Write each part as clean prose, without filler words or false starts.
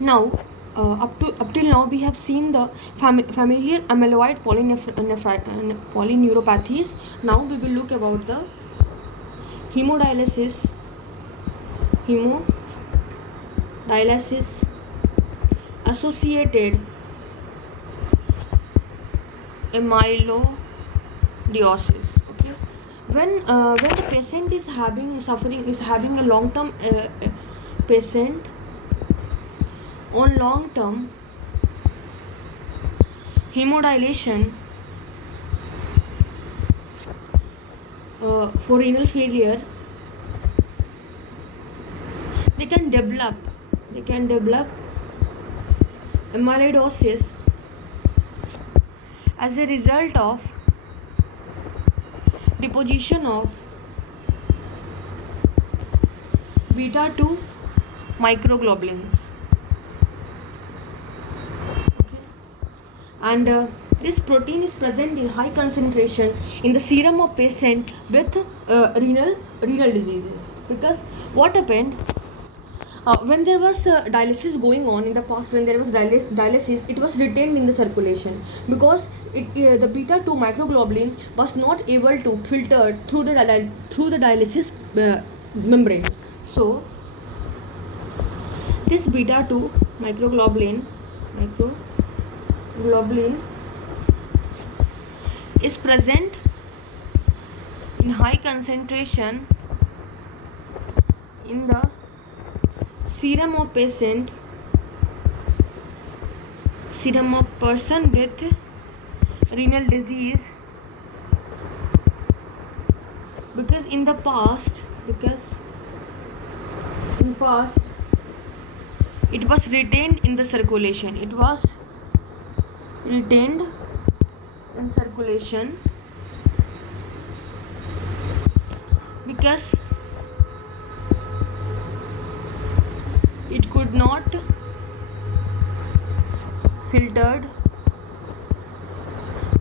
Now, up till now, we have seen the familiar amyloid polyneuropathies. Now we will look about the hemodialysis associated amyloidosis. Okay, when the patient is having a long term patient on long term hemodilation for renal failure, they can develop amyloidosis as a result of deposition of beta 2 microglobulins. Okay. And this protein is present in high concentration in the serum of patient with renal diseases. Because what happened, when there was dialysis going on in the past, when there was dialysis, it was retained in the circulation because the beta 2 microglobulin was not able to filter through the dialysis membrane. So this beta 2 microglobulin is present in high concentration in the serum of person with renal disease, because in past it was retained in the circulation. Because it could not filtered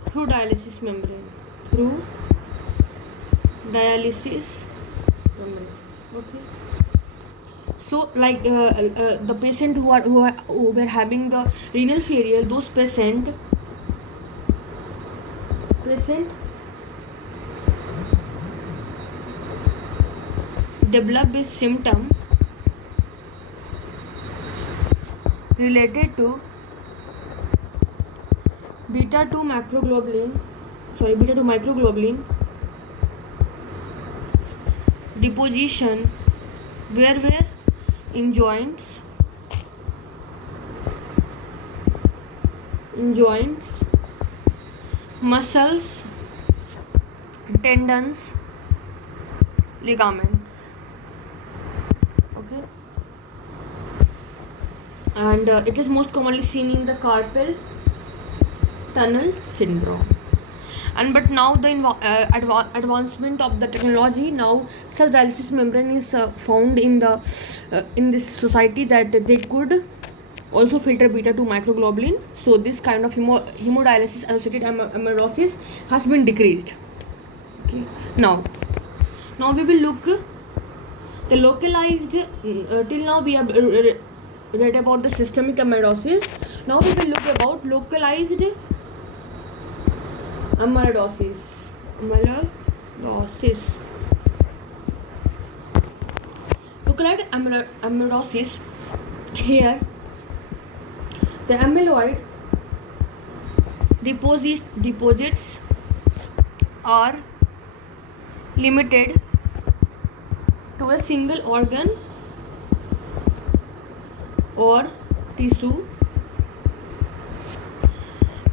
through dialysis membrane. Okay. So like the patient who were having the renal failure, those patient develop a symptom related to beta 2 microglobulin deposition where in joints, muscles, tendons, ligaments. Okay, and it is most commonly seen in the carpal tunnel syndrome. But now the advancement of the technology, now such dialysis membrane is found in this society that they could also filter beta 2 microglobulin. So this kind of hemodialysis associated amyloidosis has been decreased. Okay. Now we will look the localized. Till now we have read about the systemic amyloidosis. Now we will look about localized amyloidosis. Localized amyloidosis. Here, the amyloid deposits are limited to a single organ or tissue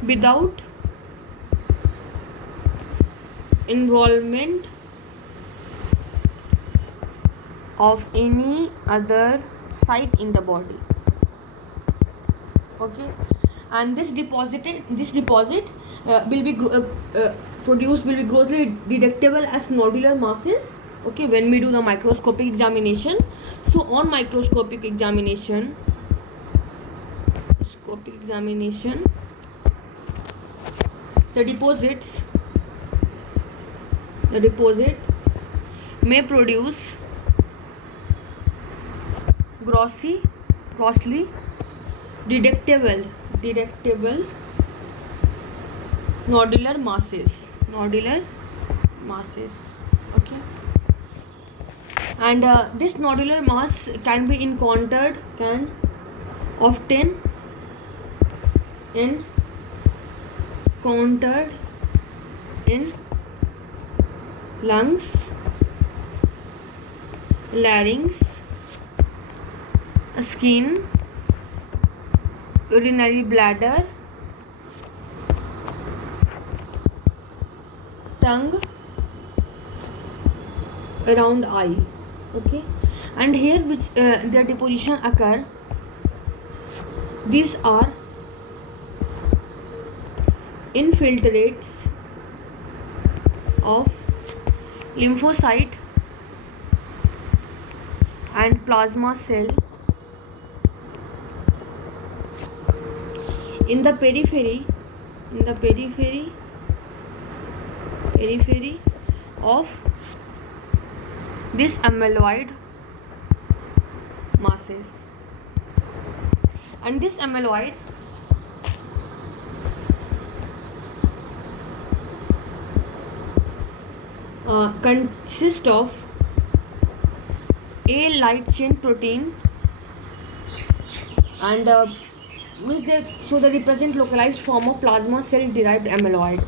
without involvement of any other site in the body. Okay, and this deposit will be grossly detectable as nodular masses. Okay, when we do the microscopic examination. So on microscopic examination, the deposit may produce grossly detectable nodular masses. Okay. And this nodular mass can be often encountered in lungs, larynx, skin, urinary bladder, tongue, around eye. Okay. And here which their deposition occur, these are infiltrates of lymphocyte and plasma cell in the periphery of this amyloid masses. And this amyloid consists of a light chain protein, and they represent localized form of plasma cell derived amyloid.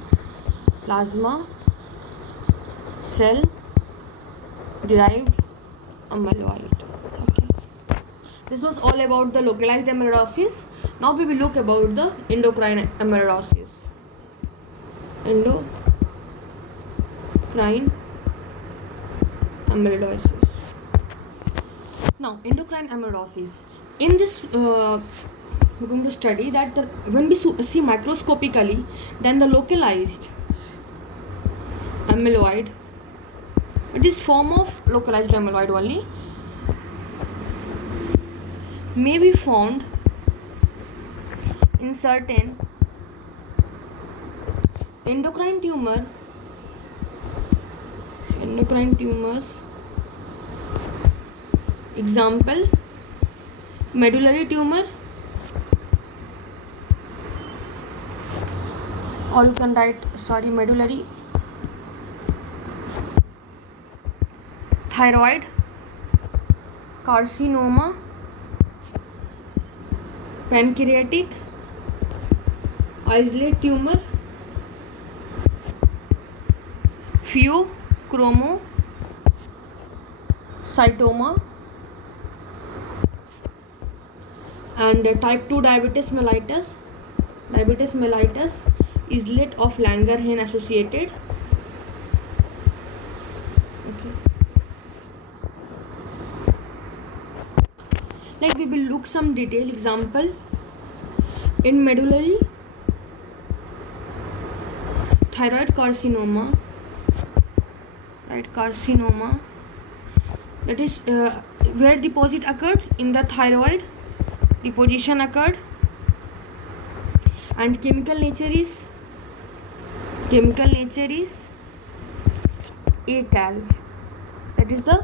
Okay. This was all about the localized amyloidosis. Now we will look about the endocrine amyloidosis. Now, endocrine amyloidosis. In this, we're going to study that when we see microscopically, then the localized amyloid, it is form of localized amyloid only, may be found in certain endocrine tumors. Example, medullary tumor, or you can write medullary, thyroid carcinoma, pancreatic islet tumor, pheochromocytoma, and type 2 diabetes mellitus, islet of Langerhans associated. Okay. Like we will look some detail example in medullary thyroid carcinoma, that is where deposit occurred, in the thyroid deposition occurred, and chemical nature is acal, that is the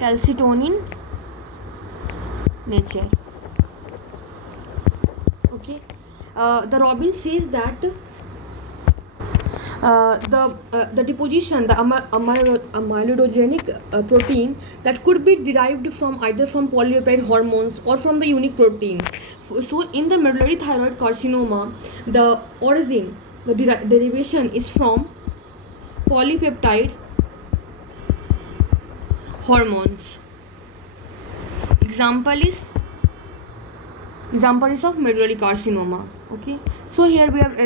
calcitonin nature. Okay. The Robbins says that the deposition, the amyloidogenic protein, that could be derived from either from polypeptide hormones or from the unique protein. So in the medullary thyroid carcinoma, the origin, the derivation is from polypeptide hormones. Example is of medullary carcinoma. Okay. So here we have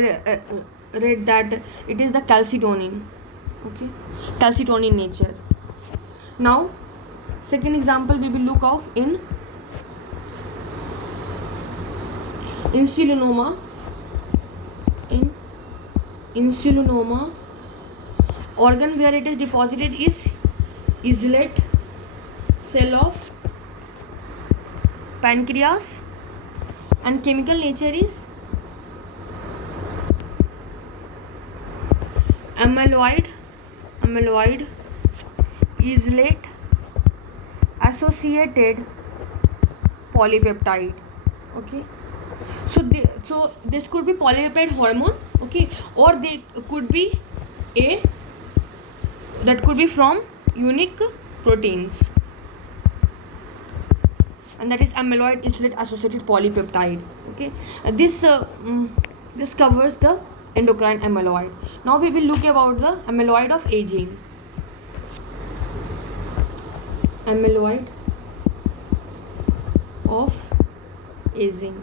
read that it is the calcitonin. Okay. Calcitonin nature. Now second example we will look of in insulinoma. In insulinoma, organ where it is deposited is islet cell of pancreas, and chemical nature is amyloid islet associated polypeptide. Okay, so this could be polypeptide hormone, okay, or they could be a that could be from unique proteins, and that is amyloid islate associated polypeptide. Okay, this covers the endocrine amyloid. Now we will look about the amyloid of aging. Amyloid of aging.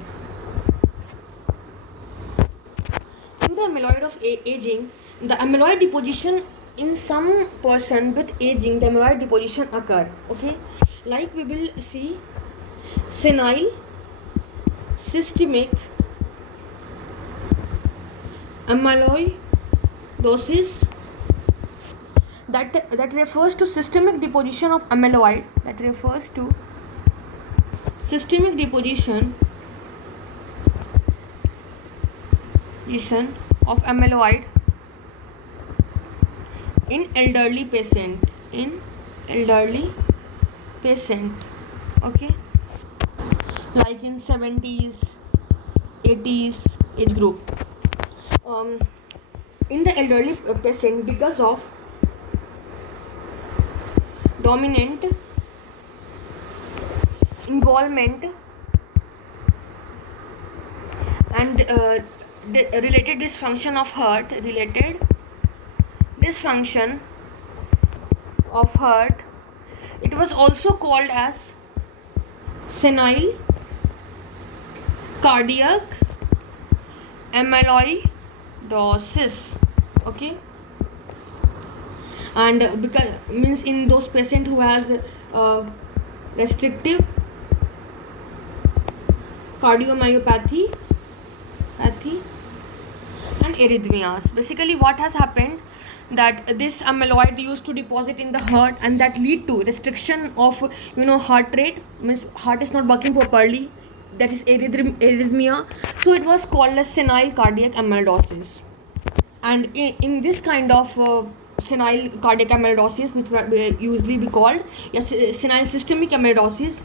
In the amyloid of aging, the amyloid deposition in some person with aging, the amyloid deposition occur. Okay, like we will see senile systemic amyloidosis, that refers to systemic deposition of amyloid, that refers to systemic deposition of amyloid in elderly patient, okay, like in 70s 80s age group. In the elderly patient, because of dominant involvement and related dysfunction of heart, it was also called as senile cardiac amyloidosis. Okay, and because means in those patient who has restrictive cardiomyopathy and arrhythmias. Basically what has happened, that this amyloid used to deposit in the heart, and that lead to restriction of heart rate, means heart is not working properly, that is arrhythmia. So it was called as senile cardiac amyloidosis. And in this kind of senile cardiac amyloidosis, which will usually be called senile systemic amyloidosis,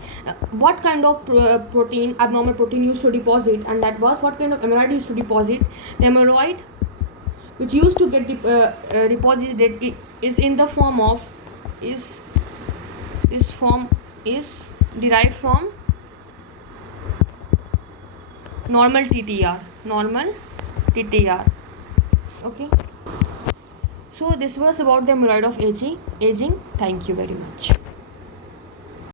what kind of protein, abnormal protein used to deposit, and that was what kind of amyloid used to deposit. The amyloid which used to get deposited is in the form of is derived from normal TTR. Okay, so this was about the amyloid of aging. Thank you very much.